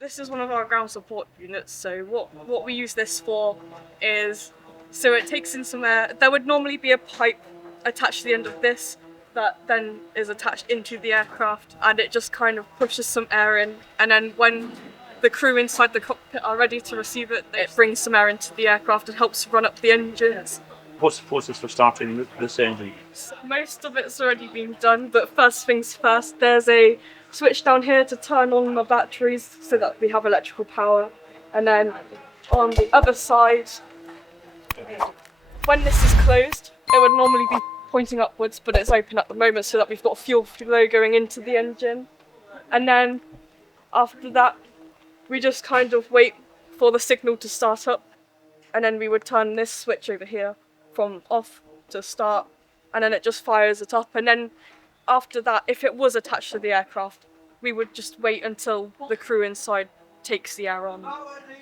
This is one of our ground support units, so what we use this for is, so it takes in some air. There would normally be a pipe attached to the end of this that then is attached into the aircraft, and it just kind of pushes some air in, and then when the crew inside the cockpit are ready to receive it, it brings some air into the aircraft and helps run up the engines. What's the process for starting this engine? So most of it's already been done, but first things first, there's a switch down here to turn on the batteries so that we have electrical power. And then on the other side, when this is closed, it would normally be pointing upwards, but it's open at the moment so that we've got fuel flow going into the engine. And then after that, we just kind of wait for the signal to start up, and then we would turn this switch over here from off to start, and then it just fires it up. And then after that, if it was attached to the aircraft, we would just wait until the crew inside takes the air on.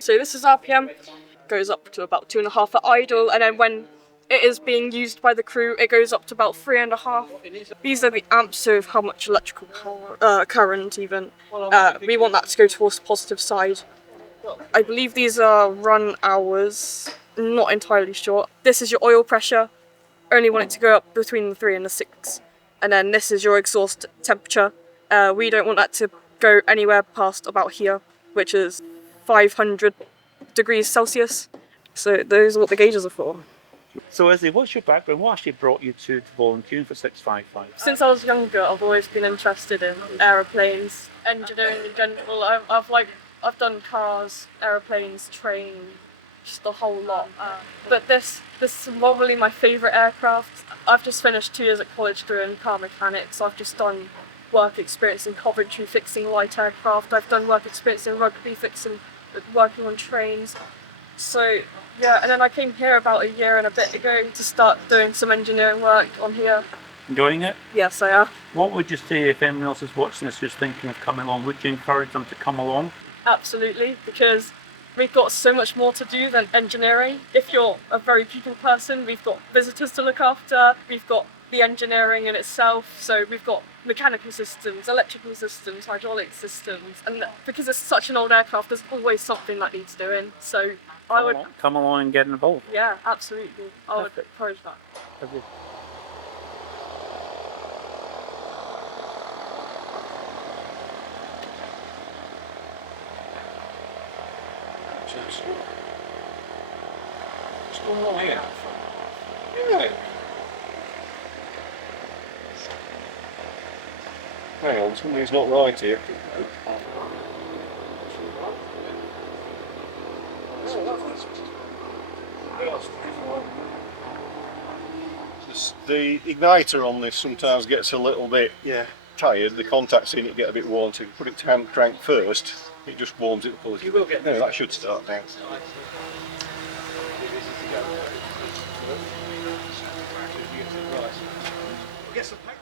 So this is RPM, goes up to about 2.5 at idle, and then when it is being used by the crew, it goes up to about 3.5. These are the amps of how much electrical power, current even. We want that to go towards the positive side. I believe these are run hours, not entirely sure. This is your oil pressure, only want it to go up between the 3 and the 6. And then this is your exhaust temperature. We don't want that to go anywhere past about here, which is 500 degrees Celsius. So those are what the gauges are for. So Leslie, what's your background? What actually brought you to volunteering for 655? Since I was younger, I've always been interested in aeroplanes, engineering in general. I've done cars, aeroplanes, trains, just the whole lot. But this is probably my favourite aircraft. I've just finished 2 years at college doing car mechanics. I've just done work experience in Coventry fixing light aircraft. I've done work experience in rugby working on trains. So yeah, and then I came here about 1 year and a bit ago to start doing some engineering work on here. Enjoying it? Yes, I am. What would you say if anyone else is watching this who's thinking of coming along? Would you encourage them to come along? Absolutely, because we've got so much more to do than engineering. If you're a very people person, we've got visitors to look after, we've got the engineering in itself, so we've got mechanical systems, electrical systems, hydraulic systems, and because it's such an old aircraft, there's always something that needs doing. So I would come along and get involved. Yeah, absolutely. I would encourage that. Okay. What's going on here? Yeah. Hang on, something's not right here. The igniter on this sometimes gets a little bit tired. The contacts in it get a bit worn. So you put it to hand crank first, it just warms it up. You will get there. That should start now. Get some pack.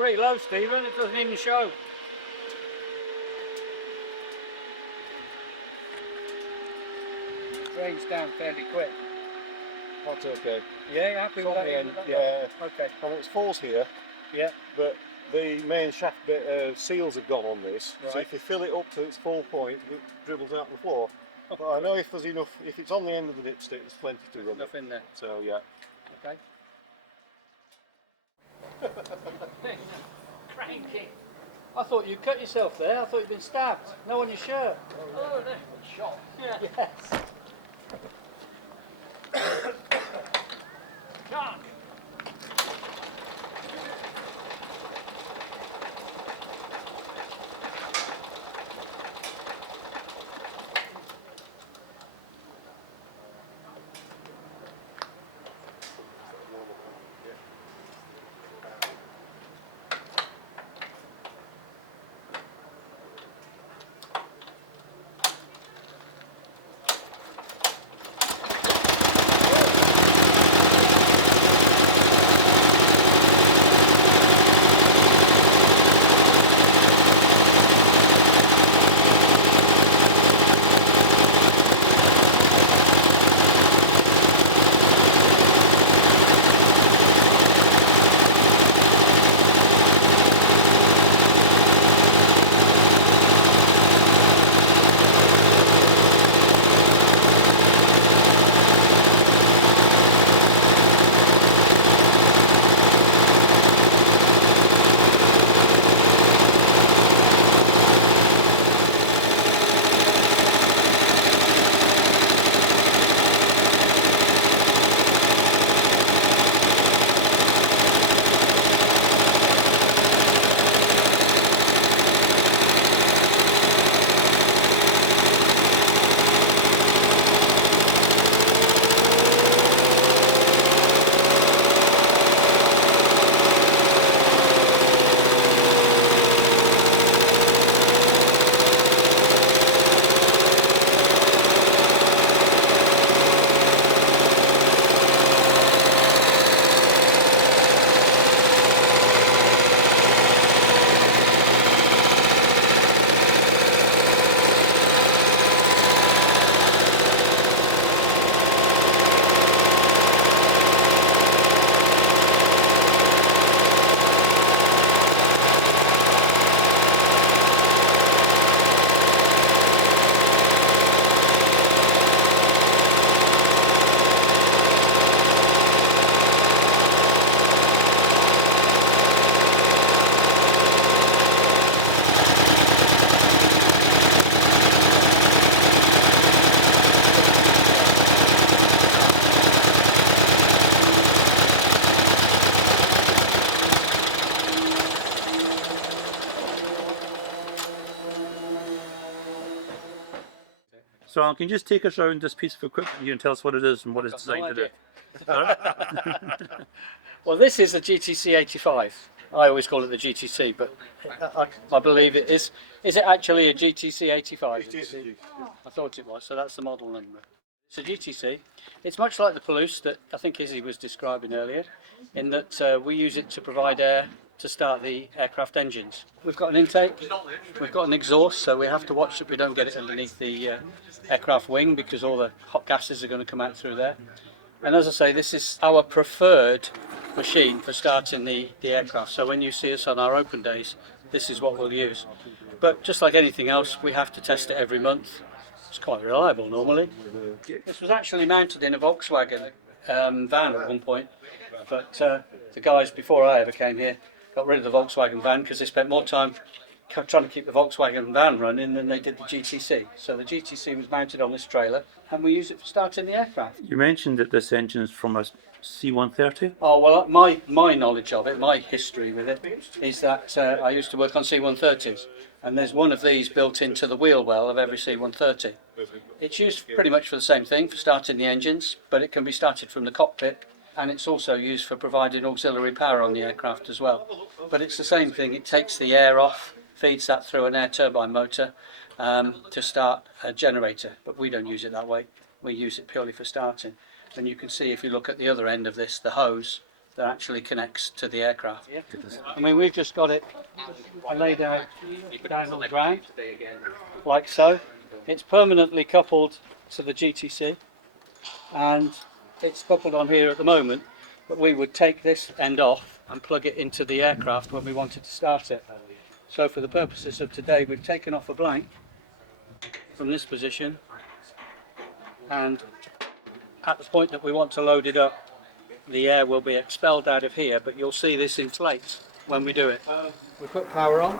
pretty low, Stephen. It doesn't even show. Drains down fairly quick. That's okay. Yeah, you're happy with that? End, yeah. Okay. And it's falls here, Yeah. but the main shaft bit seals have gone on this. So Right. if you fill it up to its full point, it dribbles out on the floor. But I know if there's enough, if it's on the end of the dipstick, there's plenty to run. Enough in there. So yeah. Okay. Cranky. I thought you cut yourself there. I thought you'd been stabbed. No on your shirt. Oh, no. Shot. Yeah. Yes. Shark. So Alan, can you just take us around this piece of equipment here and tell us what it is and what it's designed to do? Well, this is the GTC 85. I always call it the GTC, but I believe it is. Is it actually a GTC 85? It is. I thought it was, so that's the model number. It's a GTC. It's much like the Palouse that I think Izzy was describing earlier, in that we use it to provide air to start the aircraft engines. We've got an intake, we've got an exhaust, so we have to watch that we don't get it underneath the aircraft wing because all the hot gases are going to come out through there. And as I say, this is our preferred machine for starting the aircraft. So when you see us on our open days, this is what we'll use. But just like anything else, we have to test it every month. It's quite reliable normally. This was actually mounted in a Volkswagen van at one point, but the guys before I ever came here got rid of the Volkswagen van because they spent more time trying to keep the Volkswagen van running than they did the GTC. So the GTC was mounted on this trailer and we use it for starting the aircraft. You mentioned that this engine is from a C-130? Oh, well, my knowledge of it, my history with it, is that I used to work on C-130s, and there's one of these built into the wheel well of every C-130. It's used pretty much for the same thing, for starting the engines, but it can be started from the cockpit, and it's also used for providing auxiliary power on the aircraft as well. But it's the same thing, it takes the air off, feeds that through an air turbine motor to start a generator, but we don't use it that way. We use it purely for starting. And you can see if you look at the other end of this, the hose, that actually connects to the aircraft. I mean, we've just got it laid out down on the ground, like so. It's permanently coupled to the GTC, and it's coupled on here at the moment, but we would take this end off and plug it into the aircraft when we wanted to start it. So for the purposes of today, we've taken off a blank from this position, and at the point that we want to load it up, the air will be expelled out of here, but you'll see this inflates when we do it. We put power on.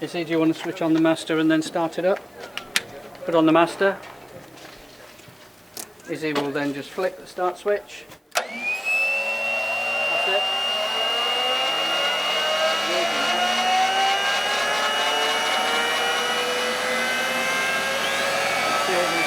Izzy, do you want to switch on the master and then start it up? Put on the master. Izzy will then just flick the start switch. That's it. Steering